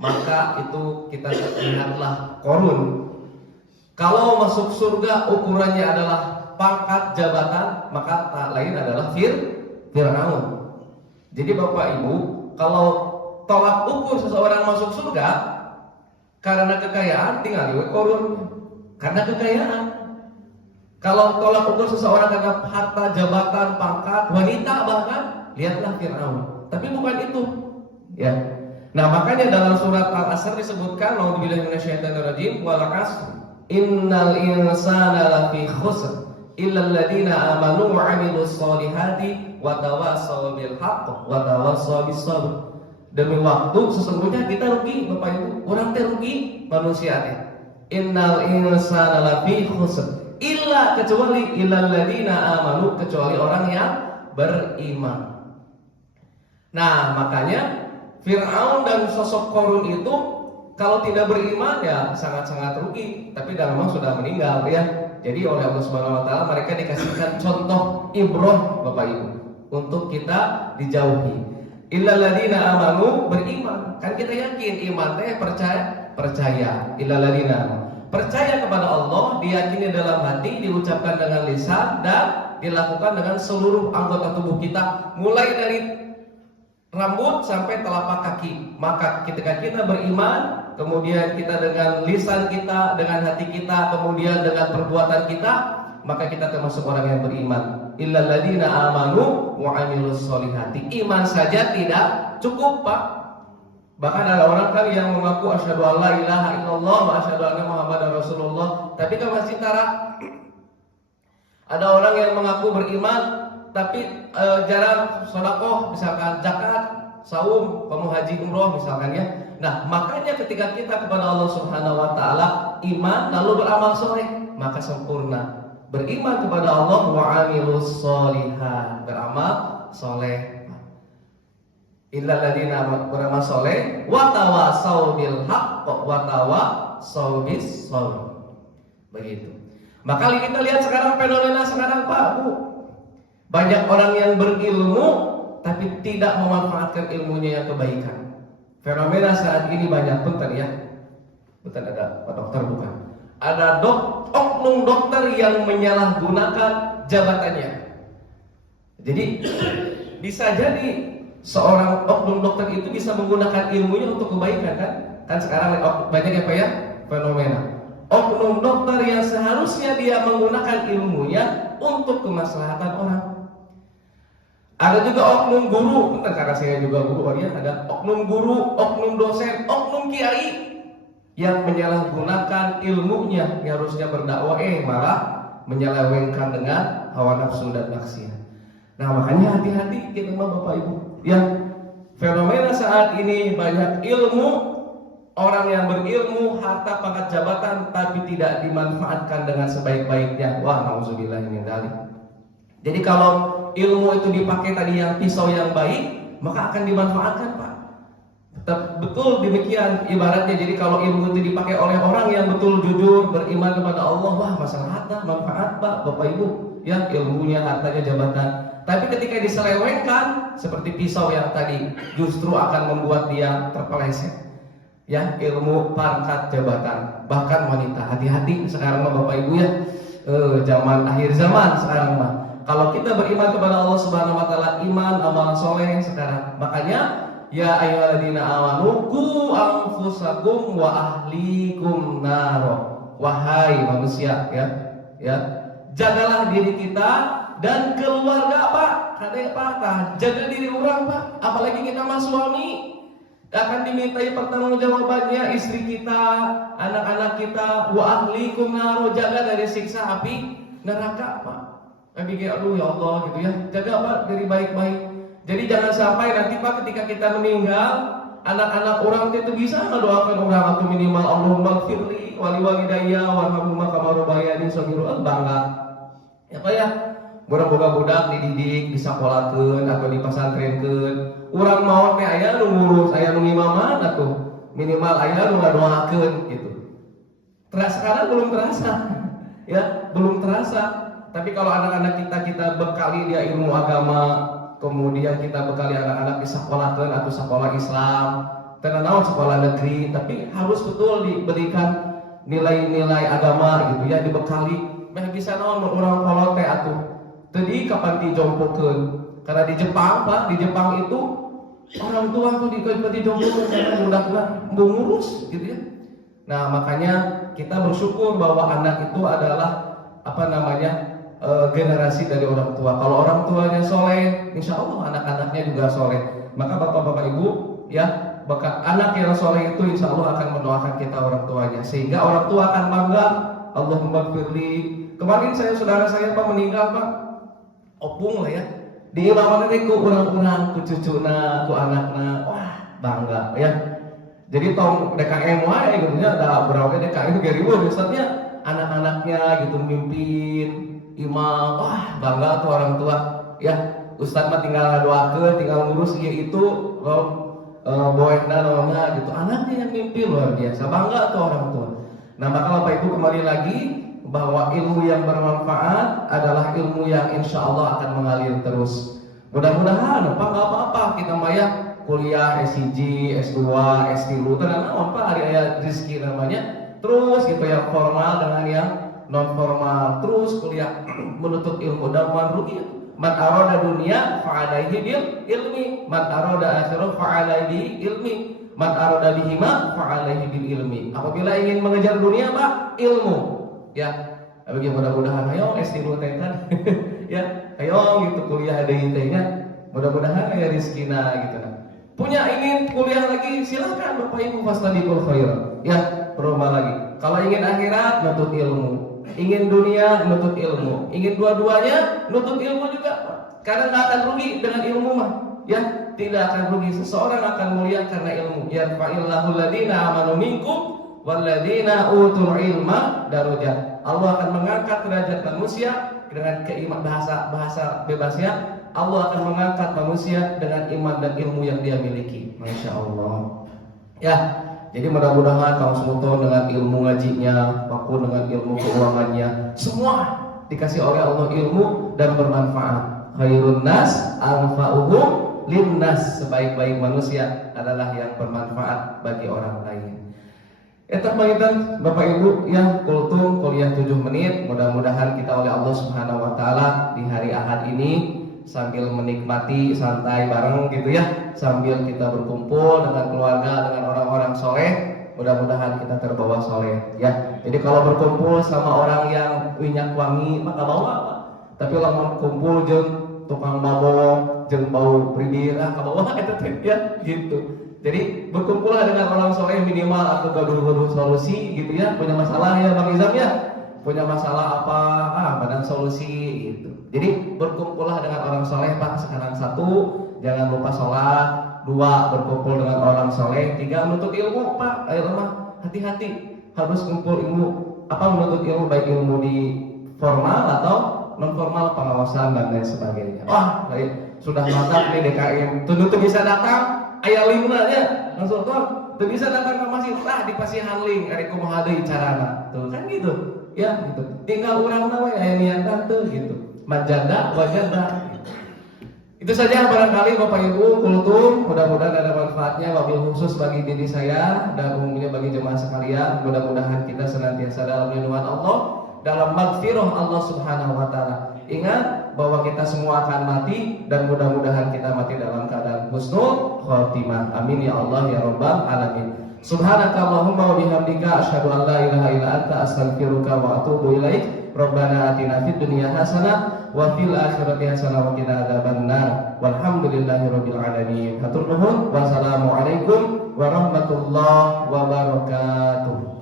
maka itu kita lihatlah Qarun. Kalau masuk surga ukurannya adalah pangkat jabatan, maka tak lain adalah Fir'aun. Jadi Bapak Ibu, kalau tolak ukur seseorang masuk surga karena kekayaan, tinggal lihat Qarun karena kekayaan. Kalau tolak ukur seseorang karena harta, jabatan, pangkat, wanita bahkan, lihatlah Fir'aun. Tapi bukan itu, ya. Nah, makanya dalam surat Al-Asr disebutkan, "A'udzubillahi minasyaitonirrajim, wal 'asr, innal insana lafi khusr, illal ladzina amanu wa 'amilus shalihati wa tawassaw bil haqq wa tawassaw bis sabr." Demi waktu sesungguhnya kita rugi, Bapak Ibu. Orang teh rugi, manusia teh. Innal insana lafi khusr, illa kecuali illal ladzina amanu, kecuali orang yang beriman. Nah, makanya Fir'aun dan sosok Qarun itu kalau tidak beriman ya sangat-sangat rugi, tapi memang sudah meninggal ya. Jadi oleh Allah Subhanahu wa taala mereka dikasihkan contoh ibrah Bapak Ibu untuk kita dijauhi. Illal ladzina amanu, beriman. Kan kita yakin iman teh percaya. Illal ladzina amanu, percaya kepada Allah, diyakini dalam hati, diucapkan dengan lisan, dan dilakukan dengan seluruh anggota tubuh kita, mulai dari rambut sampai telapak kaki. Maka ketika kita beriman, kemudian kita dengan lisan kita, dengan hati kita, kemudian dengan perbuatan kita, maka kita termasuk orang yang beriman. Illal ladzina amanu wa 'amilus sholihati. Iman saja tidak cukup, Pak. Bahkan ada orang kan yang mengaku asyhadu alla ilaha illallah wa asyhadu anna muhammadar rasulullah, tapi kan masih tara. Ada orang yang mengaku beriman tapi jarang sedekah, misalkan zakat, saum, kamu haji umroh misalkan ya. Nah, makanya ketika kita kepada Allah Subhanahu wa taala iman lalu beramal soleh, maka sempurna. Beriman kepada Allah wa 'amilus sholihat, beramal soleh. Illal ladzina beramal soleh wa tawassaw bil haqq wa tawassaw bis sabr. Begitu. Maka kita lihat sekarang fenomena sekarang, Pak, Bu. Banyak orang yang berilmu tapi tidak memanfaatkan ilmunya yang kebaikan. Fenomena saat ini banyak, bentar ya. Bentar, ada Pak Dokter bukan? Ada oknum dokter yang menyalahgunakan jabatannya. Jadi bisa jadi seorang oknum dokter itu bisa menggunakan ilmunya untuk kebaikan, kan? Kan sekarang banyak ya Pak ya fenomena. Oknum dokter yang seharusnya dia menggunakan ilmunya untuk kemaslahatan orang. Ada juga oknum guru, bentar karena saya juga guru ya, ada oknum guru, oknum dosen, oknum kiai yang menyalahgunakan ilmunya yang harusnya berdakwah malah menyelewengkan dengan hawa nafsu dan maksiat. Nah, makanya hati-hati kita Bapak Ibu. Yang fenomena saat ini banyak ilmu, orang yang berilmu, harta, pangkat, jabatan, tapi tidak dimanfaatkan dengan sebaik-baiknya. Wah, nauzubillah min dzalik. Jadi kalau ilmu itu dipakai tadi yang pisau yang baik, maka akan dimanfaatkan, Pak. Betul demikian ibaratnya. Jadi kalau ilmu itu dipakai oleh orang yang betul jujur, beriman kepada Allah, wah masalah harta, manfaat, Pak, Bapak Ibu. Ya, ilmunya, hartanya, jabatan. Tapi ketika diselewengkan seperti pisau yang tadi, justru akan membuat dia terpeleset. Ya, ilmu, pangkat, jabatan, bahkan wanita. Hati-hati sekarang Bapak Ibu ya. Zaman akhir zaman sekarang mah. Kalau kita beriman kepada Allah Subhanahu wa taala, iman, amal soleh sekarang. Makanya ya ayyuhalladzina amanu qu anfusakum wa ahlikum naro. Wahai manusia ya. Jagalah diri kita dan keluarga, Pak. Kadang Pak, jaga diri orang, Pak. Apalagi kita mas suami akan dimintai pertanggungjawabannya, istri kita, anak-anak kita, wa ahlikum naro, jaga dari siksa api neraka, Pak. Pikir, aduh ya Allah gitu ya. Jaga, Pak, dari baik-baik. Jadi jangan sampai nanti, Pak, ketika kita meninggal, anak-anak orang itu bisa mendoakan orang atau minimal Allahumma firli wali walidayya warhamhuma kama rabbayani shaghira, bangga. Ya Pak ya. Budak-budak dididik, disakolakeun atau dipasantrenkeun. Urang maot teh aya nu ngurus, aya nu ngimaman atuh. Minimal aya nu ngadoakeun gitu. Sekarang belum terasa. Ya, belum terasa. Tapi kalau anak-anak kita bekali dia ilmu agama, kemudian kita bekali anak-anak di sekolah atau sekolah Islam, tenanawan sekolah negeri, tapi harus betul diberikan nilai-nilai agama gitu ya, dibekali. Meh bisa naon urang kolot teh atuh. Tadi kapan dijompokeun? Karena di Jepang, Pak, di Jepang itu orang tua tuh dijompokeun karena budakna ngurus gitu ya. Nah, makanya kita bersyukur bahwa anak itu adalah generasi dari orang tua. Kalau orang tuanya soleh, insya Allah anak-anaknya juga soleh. Maka bapak-bapak ibu ya, maka anak yang soleh itu insya Allah akan mendoakan kita orang tuanya, sehingga orang tua akan bangga. Allahumma firli. Kemarin saudara saya Pak meninggal Pak, opung lah ya. Di imaman ini ku urang-urang, ku cucuna, ku anakna, wah bangga ya. Jadi tong DKM wae gitu nya, ada berapa DKM itu geribu misalnya anak-anaknya gitu mimpin imam, wah bangga tuh orang tua ya. Ustaz mah tinggal ngadoakeun, tinggal ngurus ieu itu boekna naonna gitu, anaknya yang mimpin, luar biasa bangga tuh orang tua. Nah, maka Bapak Ibu kembali lagi bahwa ilmu yang bermanfaat adalah ilmu yang insya Allah akan mengalir terus. Mudah-mudahan Pak nggak apa-apa kita maya kuliah S1, S2, S3 ternyata Pak hari aya rezeki namanya terus gitu yang formal dengan yang non formal, terus kuliah menuntut ilmu dan rugi. Man arada dunia fa'alaihi bil ilmi, man arada akhirah fa'alaihi ilmi, man arada bihima fa'alaihi bil ilmi. Apabila ingin mengejar dunia Pak, ilmu ya. Bagi mudah-mudahan ayo S3 teh kan ya, ayo gitu kuliah deui teh nya. Mudah-mudahan aya rezekina gitu nah. Punya ingin kuliah lagi silakan Bapak Ibu fastabiqul khairat. Ya, berubah lagi. Kalau ingin akhirat nuntut ilmu. Ingin dunia, nutut ilmu. Ingin dua-duanya, nutut ilmu juga. Karena nggak akan rugi dengan ilmu mah. Ya, tidak akan rugi. Seseorang akan mulia karena ilmu. Yarfa'illahu alladziina aamanu minkum walladziina utul ilma darajat. Allah akan mengangkat derajat manusia dengan keiman, bahasa bebasnya. Allah akan mengangkat manusia dengan iman dan ilmu yang dia miliki. Masya Allah. Ya. Jadi mudah-mudahan Kang Sumuto dengan ilmu ngajinya, Paku dengan ilmu keuangannya, semua dikasih oleh Allah ilmu dan bermanfaat. Khairun nas anfa'uhum linnas, sebaik-baik manusia adalah yang bermanfaat bagi orang lain. Eta pangitan Bapak Ibu yang kultum kuliah 7 menit, mudah-mudahan kita oleh Allah Subhanahu wa taala di hari Ahad ini sambil menikmati santai bareng gitu ya, sambil kita berkumpul dengan keluarga, dengan orang-orang soleh, mudah-mudahan kita terbawa soleh ya. Jadi kalau berkumpul sama orang yang minyak wangi maka bawa apa, tapi lamun kumpul jeung tukang babong jeung bau pribir kabawa eta teh ya gitu. Jadi berkumpullah dengan orang soleh minimal atau gaduh-gaduh solusi gitu ya. Punya masalah ya Bang Izam ya, punya masalah apa, badan solusi gitu. Jadi berkumpullah dengan orang soleh Pak. Sekarang 1, jangan lupa sholat. 2, berkumpul dengan orang soleh. 3, menuntut ilmu Pak. Ayo mah hati-hati, harus kumpul ilmu. Apa menuntut ilmu, baik ilmu di formal atau non formal, pengawasan dan lain sebagainya. Wah, baik, sudah mantap nih DKM. Tuh bisa datang, aya linknya ya. Langsung tuh bisa datang ke masjid, dipasihan link, ari kumaha deui carana. Tuh kan gitu. Ya gitu. Tinggal urang we aya niatan tuh gitu. Majanda wajanda. Itu saja barangkali Bapak Ibu kultum, mudah-mudahan ada manfaatnya wabil khusus bagi diri saya dan umumnya bagi jemaah sekalian. Mudah-mudahan kita senantiasa dalam lindungan Allah, dalam maghfirah Allah Subhanahu wa taala. Ingat bahwa kita semua akan mati dan mudah-mudahan kita mati dalam keadaan husnul khotimah. Amin ya Allah ya rabbal alamin. Subhanakallahumma wa bihamdika asyhadu an la ilaha illa anta astaghfiruka wa atubu ilaik. Rabbana atina fid dunya hasanah wa fil akhirati hasanah wa qina adzabannar. Walhamdulillahirabbil alamin. Hatur nuhun. Wassalamualaikum warahmatullahi wabarakatuh.